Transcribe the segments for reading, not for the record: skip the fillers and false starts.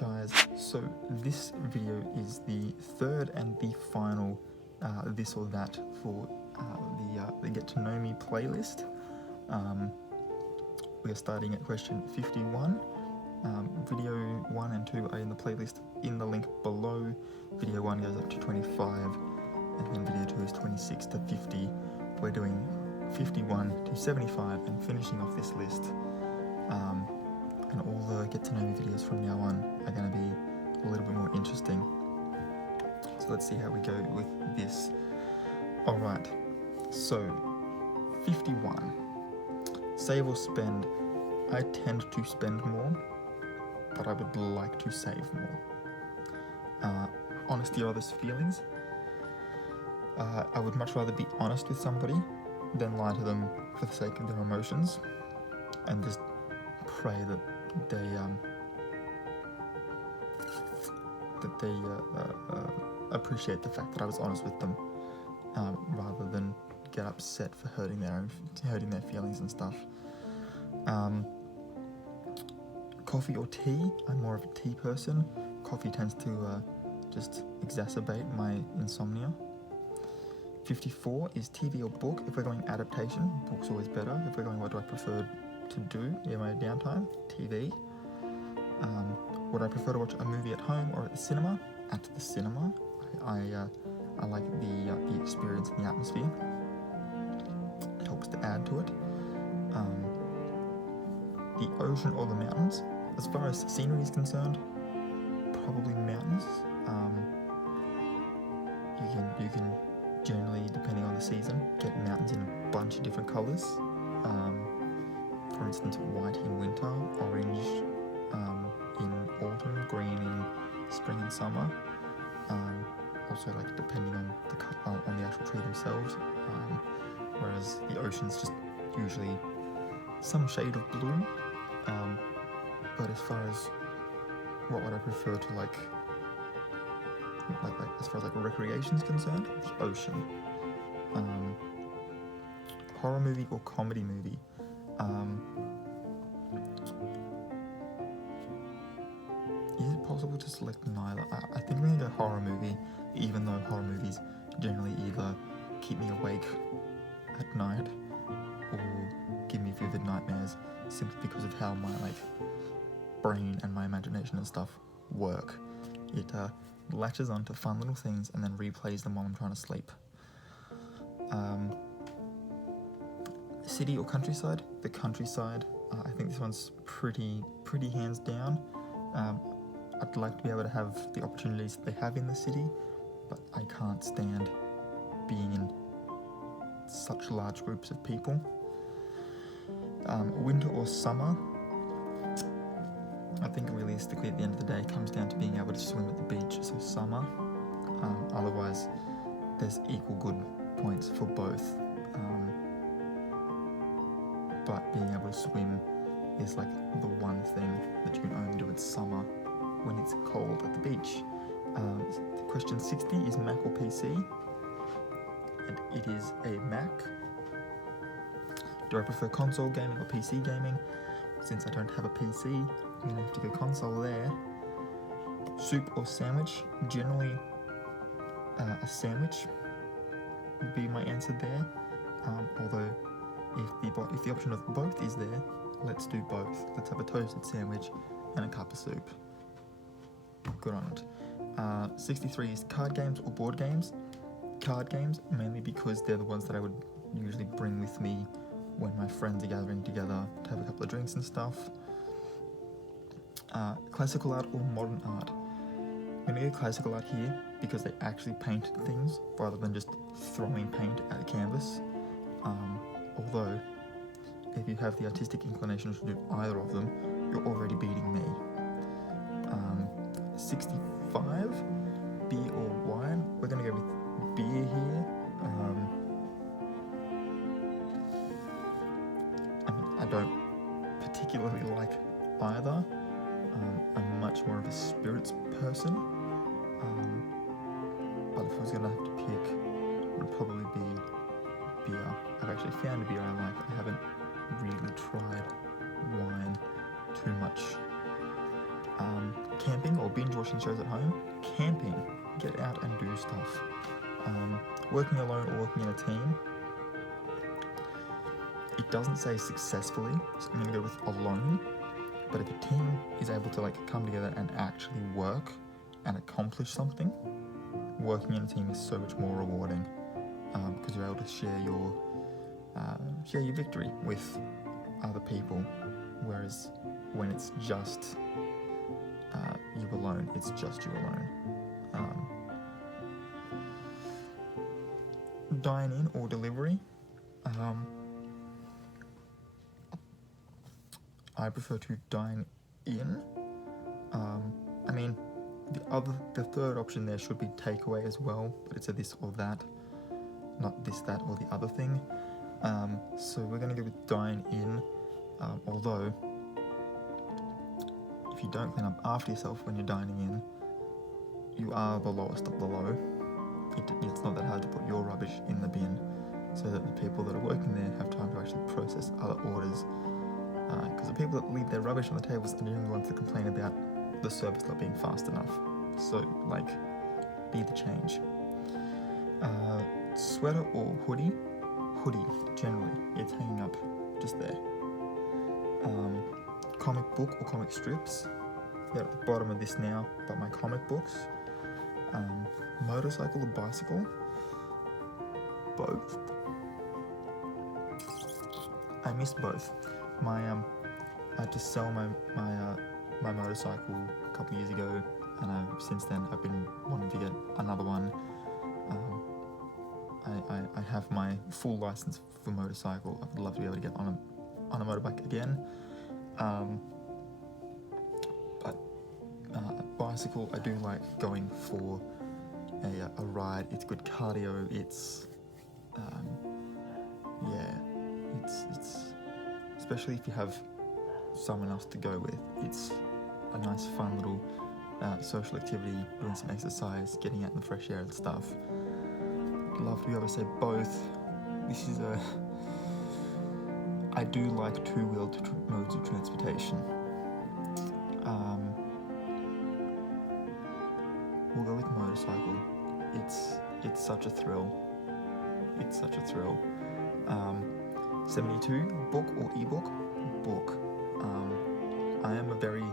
guys, so this video is the third and the final this or that for the Get to Know Me playlist. We are starting at question 51. Video 1 and 2 are in the playlist in the link below. Video 1 goes up to 25 and then video 2 is 26 to 50. We're doing 51 to 75 and finishing off this list. And all the Get to Know Me videos from now on are going to be a little bit more interesting. So let's see how we go with this. Alright, so 51. Save or spend. I tend to spend more, but I would like to save more. Honesty or others' feelings. I would much rather be honest with somebody than lie to them for the sake of their emotions, and just pray that they appreciate the fact that I was honest with them, rather than get upset for hurting their feelings and stuff. Coffee or tea? I'm more of a tea person. Coffee tends to just exacerbate my insomnia. 54 is TV or book. If we're going adaptation, book's always better. If we're going what do I prefer to do in my downtime, TV. Would I prefer to watch a movie at home or at the cinema? At the cinema. I like the experience and the atmosphere. It helps to add to it. The ocean or the mountains. As far as scenery is concerned, probably mountains. You can generally, depending on the season, get mountains in a bunch of different colours. For instance, white in winter, orange in autumn, green in spring and summer. Also, like depending on the actual tree themselves. Whereas the ocean's just usually some shade of blue. But as far as what would I prefer to like as far as like recreation is concerned, the ocean. Horror movie or comedy movie. Is it possible to select neither? I think I'm going to go horror movie, even though horror movies generally either keep me awake at night or give me vivid nightmares, simply because of how my brain and my imagination and stuff work. It latches onto fun little things and then replays them while I'm trying to sleep. City or countryside? The countryside. I think this one's pretty hands down. I'd like to be able to have the opportunities that they have in the city, but I can't stand being in such large groups of people. Winter or summer? I think realistically at the end of the day it comes down to being able to swim at the beach, so summer. Otherwise there's equal good points for both. But being able to swim is like the one thing that you can only do in summer when it's cold at the beach. Question 60 is Mac or PC? And it is a Mac. Do I prefer console gaming or PC gaming? Since I don't have a PC, I'm going to have to go console there. Soup or sandwich? Generally, a sandwich would be my answer there. Although, if the option of both is there, let's do both. Let's have a toasted sandwich and a cup of soup. Good on it. 63 is card games or board games? Card games, mainly because they're the ones that I would usually bring with me when my friends are gathering together to have a couple of drinks and stuff. Classical art or modern art? I'm going to go classical art here because they actually painted things rather than just throwing paint at a canvas. Although, if you have the artistic inclination to do either of them, you're already beating me. 65, beer or wine? We're going to go with beer here. I don't particularly like either. I'm much more of a spirits person. But if I was going to have to pick, it would probably be beer. I've actually found a beer I like. I haven't really tried wine too much. camping or binge watching shows at home. Camping, get out and do stuff. Working alone or working in a team. It doesn't say successfully, so I'm going to go with alone. But if a team is able to come together and actually work and accomplish something, working in a team is so much more rewarding, because you're able to share your victory with other people. Whereas when it's just you alone, it's just you alone. Dine in or delivery. I prefer to dine in. I mean, the third option there should be takeaway as well, but it's a this or that, not this, that, or the other thing. So we're going to go with dine in, although if you don't clean up after yourself when you're dining in, you are the lowest of the low. It's not that hard to put your rubbish in the bin so that the people that are working there have time to actually process other orders. Because the people that leave their rubbish on the tables are the only ones that complain about the service not being fast enough. So, be the change. Sweater or hoodie? Hoodie, generally. It's hanging up just there. Comic book or comic strips. They're at the bottom of this now, but my comic books. Motorcycle or bicycle? Both. I miss both. I had to sell my motorcycle a couple of years ago, and since then I've been wanting to get another one. I have my full license for motorcycle. I would love to be able to get on a motorbike again. But bicycle, I do like going for a ride. It's good cardio. It's especially if you have someone else to go with. It's a nice, fun little social activity, doing some exercise, getting out in the fresh air and stuff. I'd love to be able to say both. I do like two-wheeled modes of transportation. We'll go with motorcycle. It's such a thrill. 72, book or ebook? Book. I am a very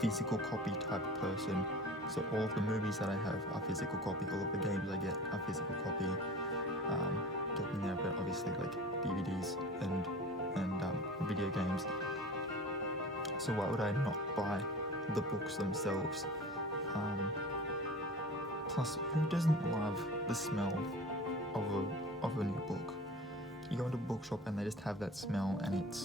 physical copy type of person, so all of the movies that I have are physical copy, all of the games I get are physical copy. Talking there about obviously DVDs and video games. So why would I not buy the books themselves? Plus, who doesn't love the smell of a new book? You go into a bookshop and they just have that smell, and it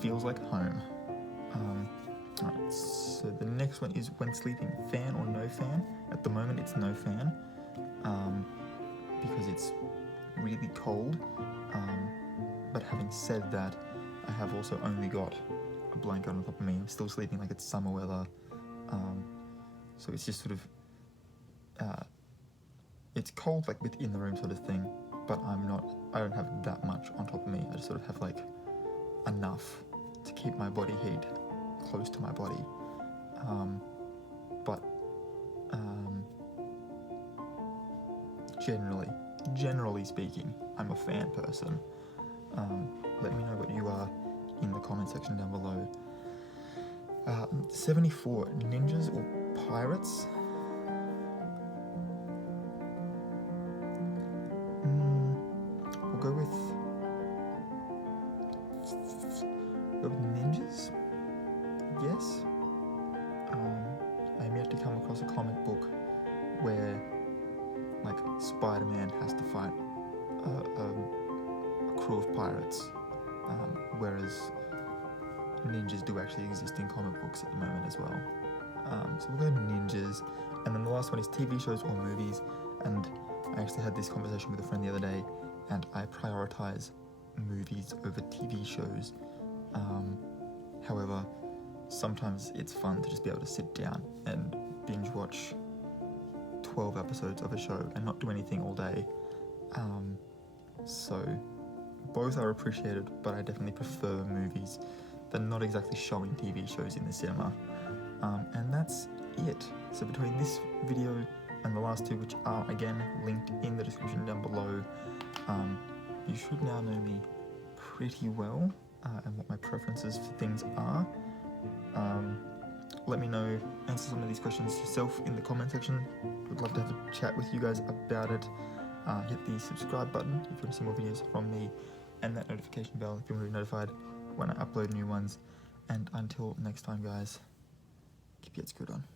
feels like home. Alright, so the next one is when sleeping, fan or no fan. At the moment it's no fan, because it's really cold. But having said that, I have also only got a blanket on top of me. I'm still sleeping like it's summer weather. So it's just sort of, it's cold within the room sort of thing, but I don't have that much on top of me. I just sort of have enough to keep my body heat close to my body. But generally speaking, I'm a fan person. Let me know what you are in the comment section down below. 74, ninjas or pirates? We'll go with ninjas, yes. I'm yet to come across a comic book where Spider-Man has to fight a crew of pirates, whereas ninjas do actually exist in comic books at the moment as well. So we'll go ninjas, and then the last one is TV shows or movies. And I actually had this conversation with a friend the other day, and I prioritize movies over TV shows. However, sometimes it's fun to just be able to sit down and binge watch 12 episodes of a show and not do anything all day. So both are appreciated, but I definitely prefer movies. They're not exactly showing TV shows in the cinema. And that's it. So between this video and the last two, which are again linked in the description down below, you should now know me pretty well and what my preferences for things are. Let me know, answer some of these questions yourself in the comment section. Would love to have a chat with you guys about it. Hit the subscribe button if you want to see more videos from me, and that notification bell if you want to be notified when I upload new ones. And until next time, guys, keep your heads screwed on.